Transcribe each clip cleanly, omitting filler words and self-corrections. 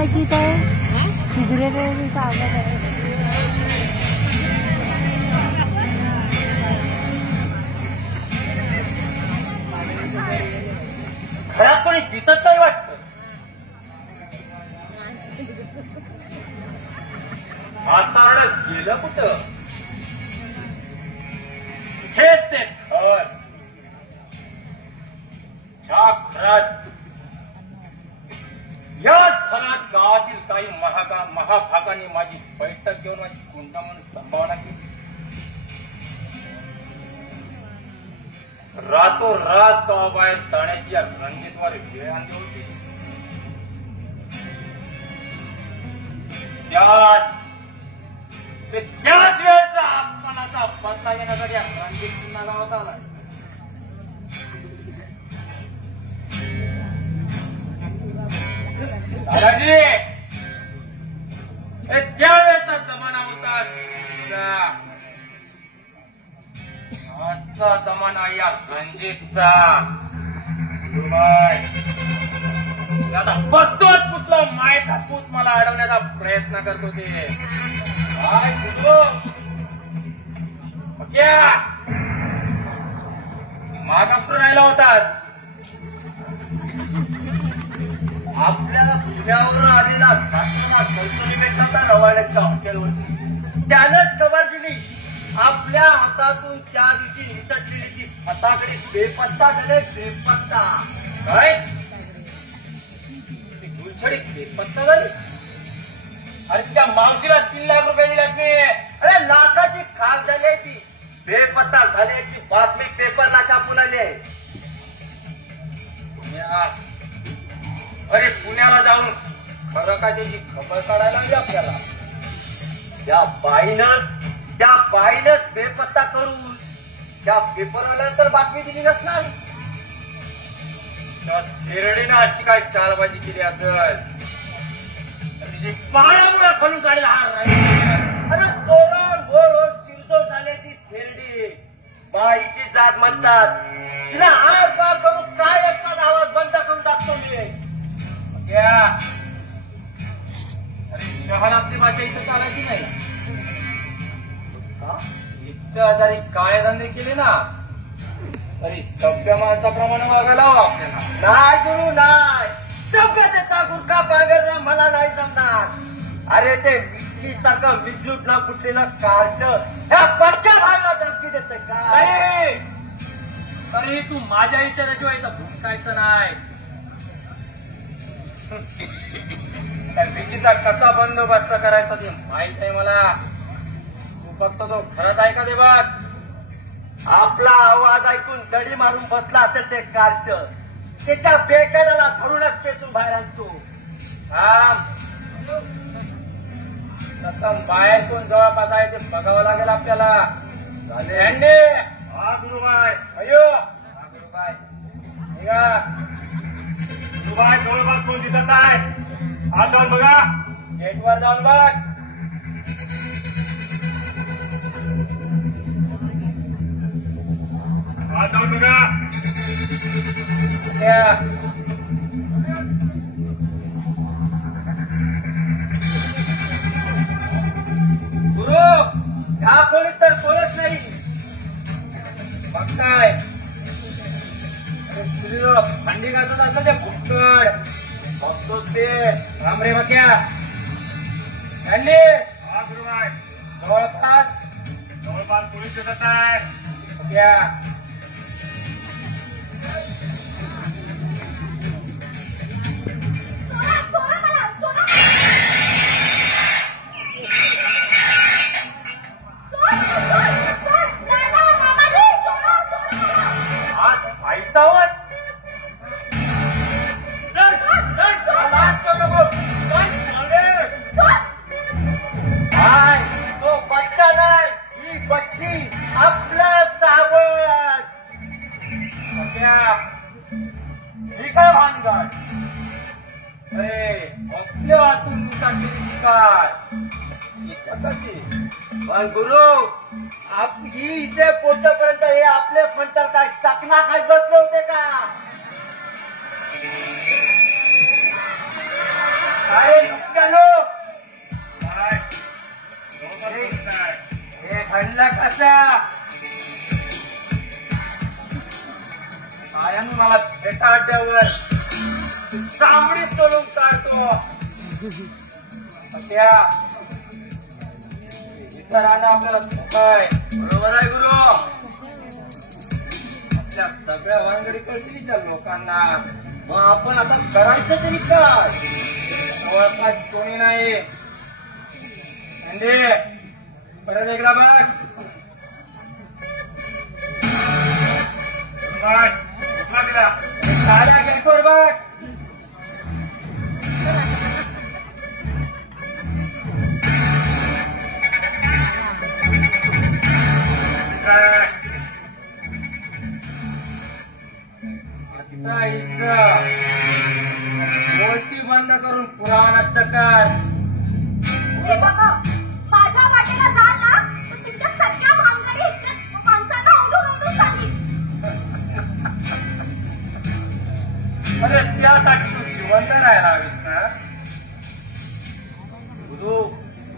आहे की ते सिगरेट आहे कागद आहे. घरात कोणी दिसत नाही वाटत. आता गेलं कुठं? हेच ते घर. ह्या घरात याच घरात गावातील काही महाभागांनी माझी बैठक घेऊन माझी गुंडा म्हणून संभावना केली. रातोरात गावाबाहेर जाण्याची या रणनीतीवर वेळ आणली होती. त्याच वेळचा अपमानाचा बदला घेण्यासाठी या रणनीतींना लावत आला. दादाजी, त्यावेळेचा जमाना होता. आजचा जमाना या रणजितचा. आता बघतोच कुठलं मायचा पूत मला अडवण्याचा प्रयत्न करतो ते. काय मागापूर राहिला होतास. आपल्याला पुण्यावरून आलेला कौतुली भेटला होता रवाड्याच्या हॉटेलवरती. त्यानंच खबर दिली आपल्या हातातून त्या दिवशी निसटलेली हाताकडे बेपत्ताकडे बेपत्ता. काय गुलछडी बेपत्ता झाली? अरे त्या मावशीला 3 लाख रुपये दिल्यात मी. अरे लाखाची खाक झाली ती. बेपत्ता झाल्याची बातमी पेपरला छापून आली आहे. अरे पुण्याला जाऊन खरं काय त्याची खबर काढायला हवी आपल्याला. त्या बाईनच बेपत्ता करून त्या पेपरवाला तर बातमी दिली नसणार. त्या थेरडीनं अशी काय चालबाजी केली असेल. पाण्यामुळे खोलून काढला हा. अरे चोरण गोळ चिरजोड झाल्याची थेरडी बाईची जात म्हणतात. तिला आर पार करून काय एकटाच आवाज बंद करून टाकतो मी. अरे शहरातली भाषा इथं चालायची नाही. इतक्या आजारी काय धंदे केले ना तरी सभ्य माणसाप्रमाणे वागायला हवं आपल्याला. नाही गुरु नाही. सभ्यतेचा गुरखा बाळगणं मला नाही जमणार. अरे ते विसली सारखं विद्युत ना कुठलेलं कार्ट ह्या पटक्या भागाला धमकी देत काय? तरी तू माझ्या इशाऱ्याशिवाय इथं भुंकायचं नाही. त्या विकीचा कसा बंदोबस्त करायचा ते माहित आहे मला. तू फक्त तो खरंच ऐका दे बघ. आपला आवाज ऐकून दडी मारून बसला असेल ते कार्ट त्याच्या बेकडाला धरूनच तेथून बाहेर आणतो. बाहेर कोण जवळपास आहे ते बघावं लागेल आपल्याला. हा गुरुबाई. अयो हा गुरुबाई. गुरुबाई जवळपास कोण दिसत आहे? हा जाऊन बघा. गेटवर जाऊन बघ. हा जाऊन बघा. गुरु ह्या खोलीत तर सोडत नाही. मग काय थंडी घालत असं ते फुटकड बघतोच ते. राम रे बक्या. थंडी हा गुरुबाई. जवळपास पोलीस दिसत आहे. बक्या काय भानगड? अरे आपल्या वाटून दुचाकीची शिकार इथं कशी? पण गुरु ही इथे पोहोचपर्यंत हे आपले फंटर काय चकना काय बसले होते का? अरे कसल्या कशा आयानं मला फेटा अड्ड्यावर चांबडी तोलून काढतो. त्या इथं राहणं आपल्याला काय बरोबर आहे गुरु. आपल्या सगळ्या वांगडी कळतील त्या लोकांना. मग आपण आता करायचं तरी काय. जवळपास कोणी नाही. म्हणजे परत एकदा बघ साड्या गॅसवर बघ. बोलती बंद करून पुराण कर. हे बघा, माझ्या वाटेला जाल ना तर तुमच्या सगळ्या भानगडी माणसांना ओढून ओढून सांगेल. अरे त्यासाठी तू जिवंत राहायला हवीस ना. गुरु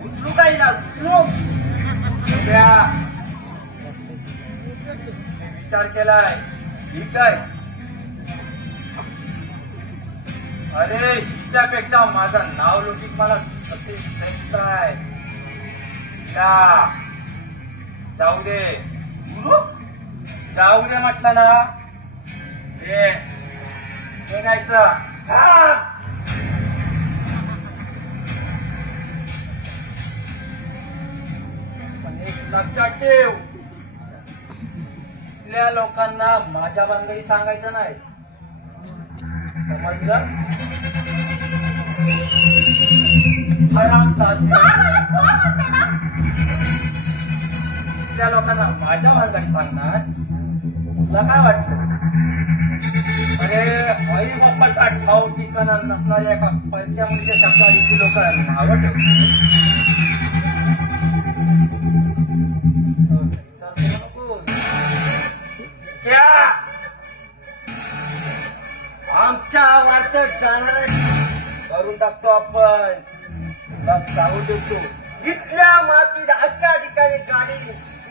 उचलू काही ना उचलू. विचार केलाय ठीक आहे. अरे हिच्यापेक्षा माझं नाव लुटीत मला सती श्रेष्ठ आहे. जाऊ दे गुरु जाऊ दे म्हटलं ना. हे निघायचं. पण एक लक्षात ठेव इथल्या लोकांना माझ्या भानगडी सांगायचं नाही. समजलं. त्या लोकांना माझ्या भानगडी सांगणार. तुला काय वाटतं. अरे आई बाप्पाचा ठाव ठिकाणा नसणाऱ्या एका पैशा म्हणजे शब्दाची लोक नावं आमच्या वाटत जाणार करून टाकतो आपण. बस जाऊ देतो. इथल्या मातीत अशा ठिकाणी गाडी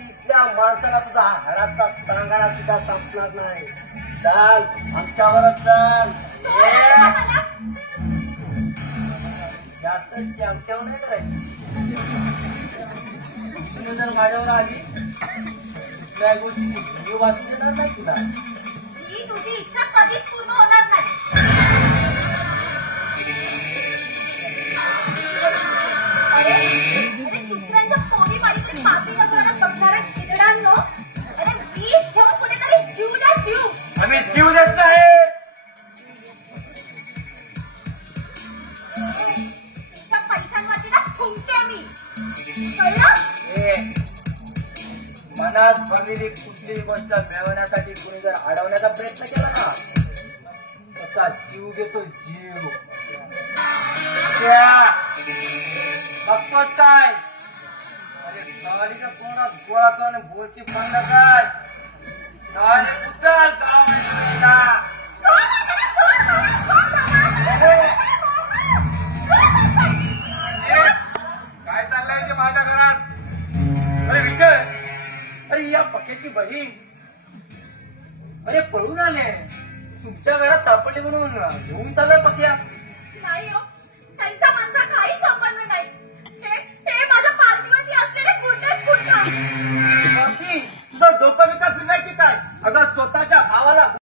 इथल्या माणसाला तुझा हाडाचा सांगाडा सुद्धा संपणार नाही. चाल आमच्यावरच चाल. जास्त आमच्यावर नाही करायची. तुम्ही जर माझ्यावर आली त्या गोष्टी मी वाचून देणार नाही तुला. ही तुझी इच्छा कधीच पूर्ण होणार नाही. अरे दुसऱ्यांच्या पोरी मारीचे पापी नजरानं बघणाऱ्या चिकडांनो, अरे वीज घेऊन कुठेतरी जीव द्या जीव. आम्ही जीव देत नाही. तुमच्या पैशांवरती ना थुंकते मी. कळलं. मनात भरलेली कुठलीही गोष्ट मिळवण्यासाठी कुणी जर अडवण्याचा प्रयत्न केला ना तसा जीव देतो जीव. बघतोच काय. अरे साडीच्या तोंडात गोळा करून बोलती बंद कर. उचल काय चाललंय ते माझ्या घरात. अरे विजय अरे या पक्याची बहीण अरे पळून आले. तुमच्या घरात सापडले म्हणून घेऊन चाललोय पक्या. नाही हो, त्यांचा माझा काही संबंध नाही. हे माझ्या पार्टीवरती असलेले गुंडेच गुंड. तुझं डोकं विकास काय. अगं स्वतःच्या भावाला